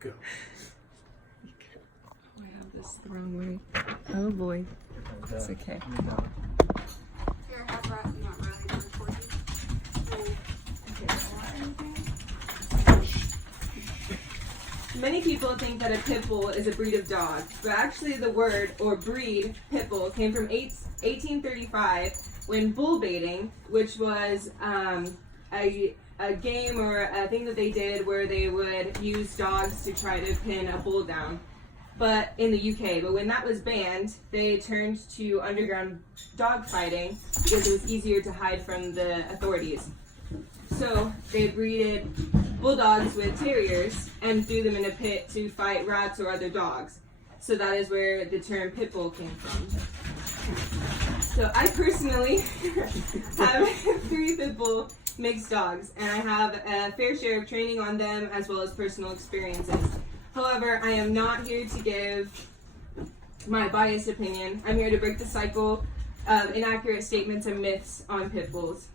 Go. Oh, I have this the wrong way. Oh boy. It's okay. Here, have Riley, not Riley, number 40. Many people think that a pit bull is a breed of dog, but actually the word or breed pit bull came from 1835 when bull baiting, which was a game or a thing that they did where they would use dogs to try to pin a bull down, but in the UK. But when that was banned, they turned to underground dog fighting because it was easier to hide from the authorities. So they breeded bulldogs with terriers and threw them in a pit to fight rats or other dogs. So that is where the term pit bull came from. So I personally have 3 pit bull mixed dogs, and I have a fair share of training on them as well as personal experiences. However, I am not here to give my biased opinion. I'm here to break the cycle of inaccurate statements and myths on pit bulls.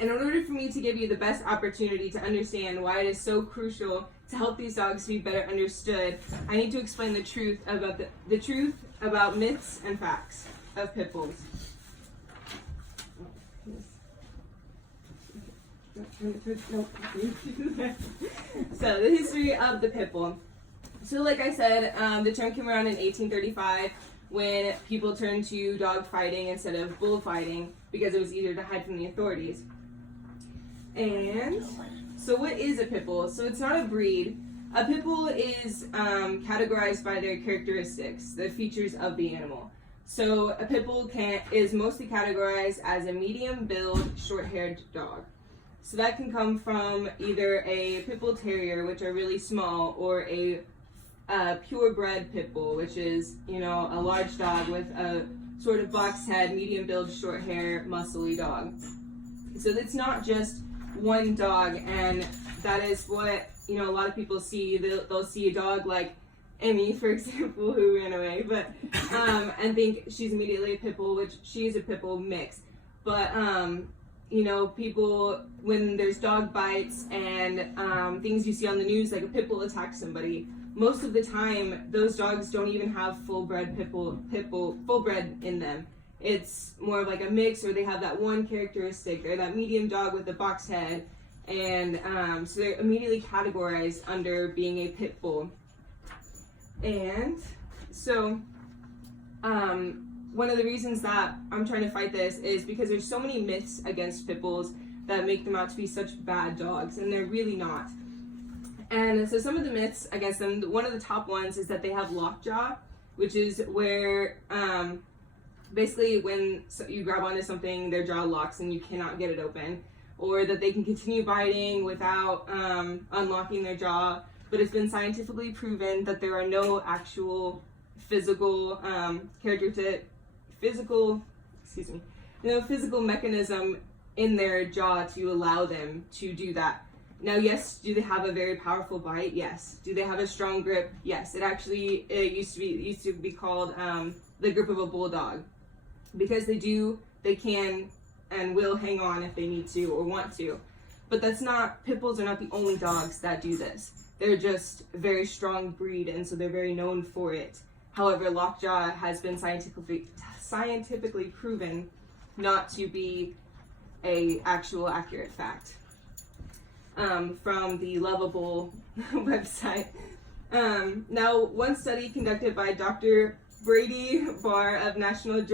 And in order for me to give you the best opportunity to understand why it is so crucial to help these dogs be better understood, I need to explain the truth about the truth about myths and facts of pit bulls. So the history of the pit bull. So like I said, the term came around in 1835 when people turned to dog fighting instead of bullfighting because it was easier to hide from the authorities. And so what is a pit bull? So it's not a breed. A pit bull is categorized by their characteristics, the features of the animal. So a pit bull is mostly categorized as a medium-build, short-haired dog. So that can come from either a pit bull terrier, which are really small, or a purebred pit bull, which is, a large dog with a sort of box head, medium-build, short hair, muscly dog. So it's not just one dog, and that is what a lot of people see. They'll see a dog like Emmy, for example, who ran away, but and think she's immediately a pit bull, which she is a pit bull mix. But people, when there's dog bites and things you see on the news, like a pit bull attacks somebody, most of the time those dogs don't even have full-bred full-bred in them. It's more of like a mix, or they have that one characteristic. They're that medium dog with the box head, and so they're immediately categorized under being a pit bull. And so one of the reasons that I'm trying to fight this is because there's so many myths against pit bulls that make them out to be such bad dogs, and they're really not. And so some of the myths against them, one of the top ones is that they have lockjaw, which is where basically when you grab onto something, their jaw locks and you cannot get it open, or that they can continue biting without unlocking their jaw. But it's been scientifically proven that there are no actual physical physical mechanism in their jaw to allow them to do that. Now, yes, do they have a very powerful bite? Yes. Do they have a strong grip? Yes. It used to be called the grip of a bulldog, because they can and will hang on if they need to or want to. But pit bulls are not the only dogs that do this. They're just a very strong breed, and so they're very known for it. However, lockjaw has been scientifically proven not to be a actual accurate fact. From the Lovable website. Now, one study conducted by Dr. Brady Barr of National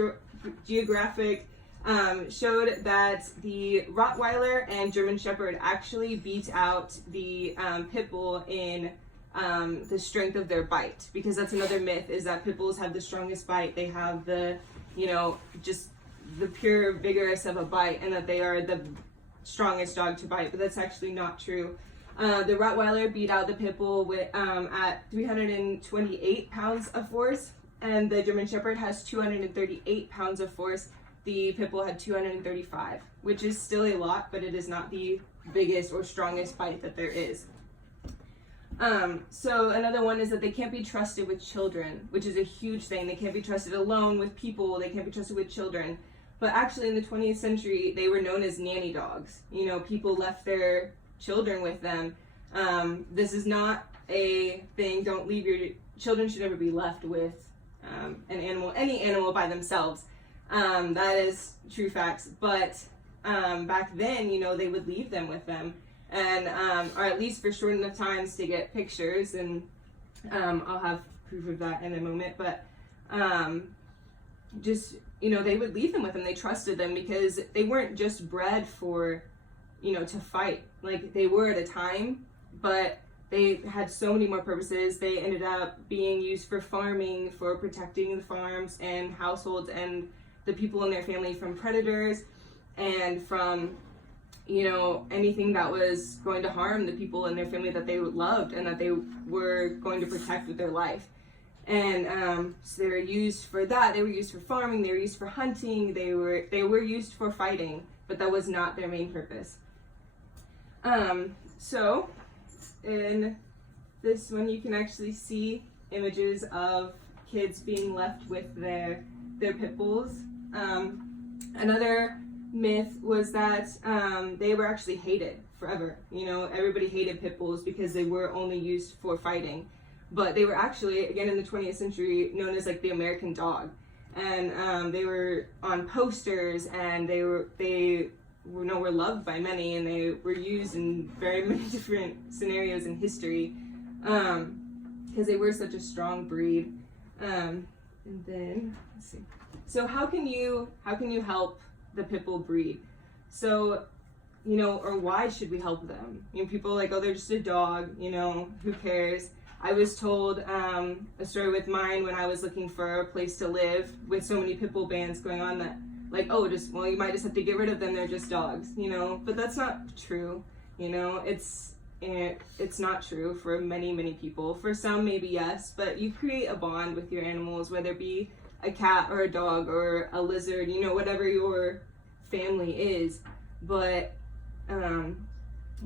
Geographic showed that the Rottweiler and German Shepherd actually beat out the pit bull in the strength of their bite, because that's another myth, is that pit bulls have the strongest bite. They have the, just the pure vigorous of a bite, and that they are the strongest dog to bite, but that's actually not true. The Rottweiler beat out the pit bull at 328 pounds of force, and the German Shepherd has 238 pounds of force. The pit bull had 235, which is still a lot, but it is not the biggest or strongest bite that there is. So another one is that they can't be trusted with children, which is a huge thing. They can't be trusted alone with people. They can't be trusted with children. But actually in the 20th century, they were known as nanny dogs. People left their children with them This is not a thing. Don't leave your children should never be left with any animal by themselves. That is true facts. But back then, they would leave them with them, and or at least for short enough times to get pictures, and I'll have proof of that in a moment. But just they would leave them with them. They trusted them because they weren't just bred for to fight like they were at a time, but they had so many more purposes. They ended up being used for farming, for protecting the farms and households and the people in their family from predators and from anything that was going to harm the people in their family that they loved and that they were going to protect with their life. And so they were used for that. They were used for farming. They were used for hunting. They were used for fighting, but that was not their main purpose. So in this one, you can actually see images of kids being left with their pit bulls. Another myth was that they were actually hated forever. Everybody hated pit bulls because they were only used for fighting. But they were actually, again in the 20th century, known as like the American dog. And they were on posters, and they were loved by many, and they were used in very many different scenarios in history because they were such a strong breed. And then, let's see. So how can you help the pit bull breed? So, or why should we help them? People are like, oh, they're just a dog, who cares? I was told a story with mine when I was looking for a place to live with so many pit bull bans going on that, like, oh, you might just have to get rid of them. They're just dogs, but that's not true. It's not true for many, many people. For some, maybe yes, but you create a bond with your animals, whether it be a cat or a dog or a lizard, whatever your family is. But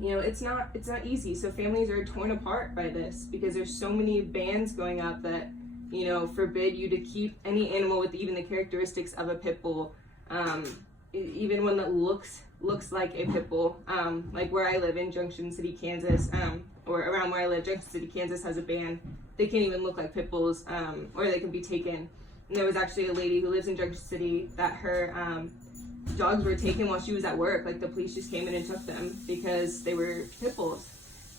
it's not easy. So families are torn apart by this because there's so many bans going up that forbid you to keep any animal with even the characteristics of a pit bull, even one that looks like a pit bull. Like where I live in Junction City, Kansas, or around where I live, Junction City, Kansas has a ban. They can't even look like pit bulls, or they can be taken. And there was actually a lady who lives in Junction City that her dogs were taken while she was at work. Like the police just came in and took them because they were pit bulls,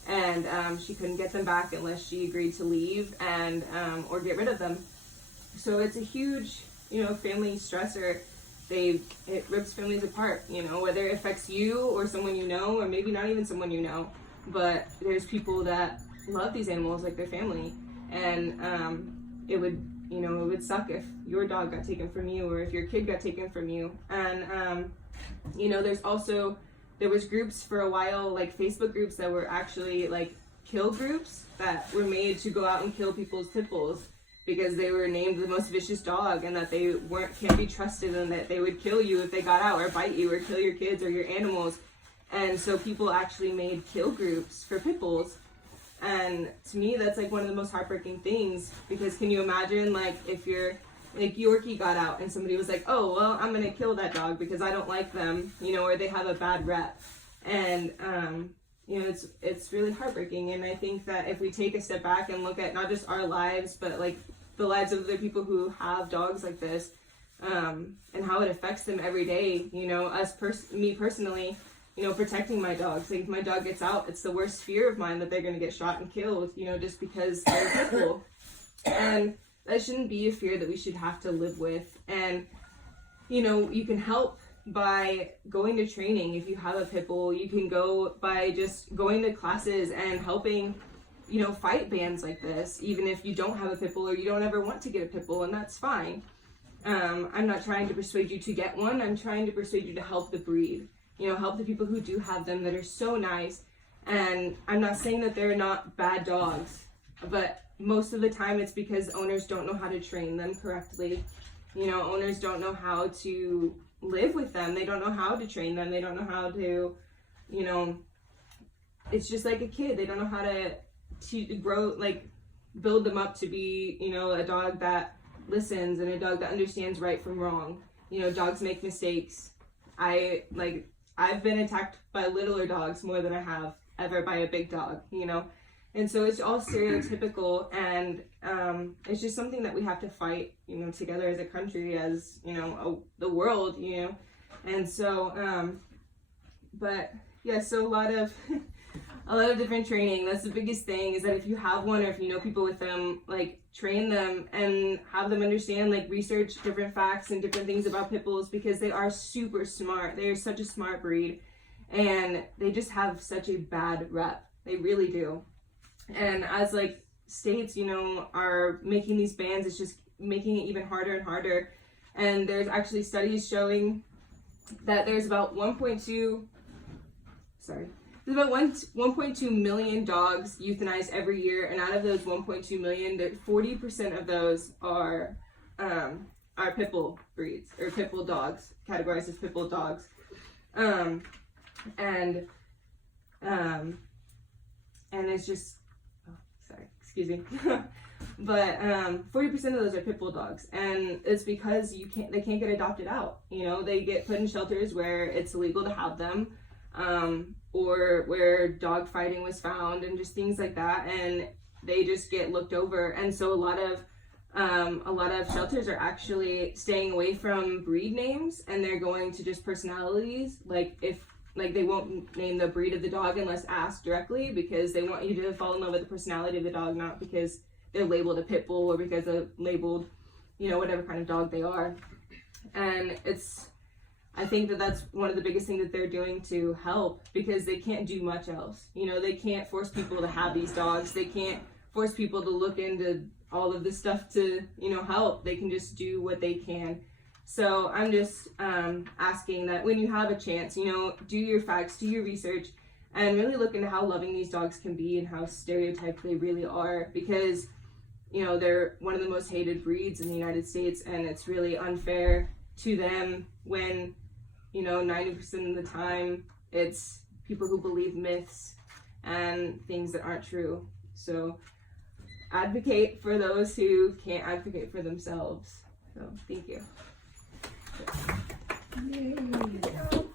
and she couldn't get them back unless she agreed to leave and or get rid of them. So it's a huge family stressor. It rips families apart, whether it affects you or someone or maybe not even someone but there's people that love these animals like their family, and it would suck if your dog got taken from you or if your kid got taken from you. And there was groups for a while, like Facebook groups that were actually like kill groups that were made to go out and kill people's pit bulls because they were named the most vicious dog, and that they can't be trusted, and that they would kill you if they got out or bite you or kill your kids or your animals. And so people actually made kill groups for pit bulls. And to me, that's like one of the most heartbreaking things, because can you imagine like if Yorkie got out and somebody was like, oh, well, I'm going to kill that dog because I don't like them, or they have a bad rep. And, it's really heartbreaking. And I think that if we take a step back and look at not just our lives, but like the lives of other people who have dogs like this, and how it affects them every day, me personally, protecting my dogs. Like if my dog gets out, it's the worst fear of mine that they're going to get shot and killed, just because they're pit bull. And that shouldn't be a fear that we should have to live with. And, you can help by going to training. If you have a pit bull, you can go by just going to classes and helping, fight bans like this, even if you don't have a pit bull or you don't ever want to get a pit bull, and that's fine. I'm not trying to persuade you to get one. I'm trying to persuade you to help the breed. Help the people who do have them that are so nice. And I'm not saying that they're not bad dogs, but most of the time it's because owners don't know how to train them correctly. Owners don't know how to live with them. They don't know how to train them. They don't know how to, it's just like a kid. They don't know how to grow, like build them up to be, a dog that listens and a dog that understands right from wrong. Dogs make mistakes. I've been attacked by littler dogs more than I have ever by a big dog, you know? And so it's all stereotypical, and it's just something that we have to fight, you know, together as a country, as, you know, the world, you know? And so, but yeah, so a lot of different training. That's the biggest thing, is that if you have one, or if you know people with them, like, train them and have them understand, like, research different facts and different things about pit bulls, because they are super smart. They are such a smart breed, and they just have such a bad rep. They really do. And as, like, states, you know, are making these bans, it's just making it even harder and harder. And there's actually studies showing that there's about 1.2 million dogs euthanized every year, and out of those 1.2 million, 40% of those are Pitbull breeds, or Pitbull dogs, categorized as Pitbull dogs. And it's just, excuse me. But 40% of those are Pitbull dogs, and it's because they can't get adopted out. You know, they get put in shelters where it's illegal to have them, or where dog fighting was found, and just things like that, and they just get looked over. And so a lot of shelters are actually staying away from breed names, and they're going to just personalities. Like they won't name the breed of the dog unless asked directly, because they want you to fall in love with the personality of the dog, not because they're labeled a pit bull or because they're labeled, you know, whatever kind of dog they are. And I think that that's one of the biggest things that they're doing to help, because they can't do much else. You know, they can't force people to have these dogs. They can't force people to look into all of this stuff to, you know, help. They can just do what they can. So I'm just asking that when you have a chance, you know, do your facts, do your research, and really look into how loving these dogs can be and how stereotyped they really are, because, you know, they're one of the most hated breeds in the United States, and it's really unfair to them when, you know, 90% of the time it's people who believe myths and things that aren't true. So advocate for those who can't advocate for themselves. So thank you. Yay.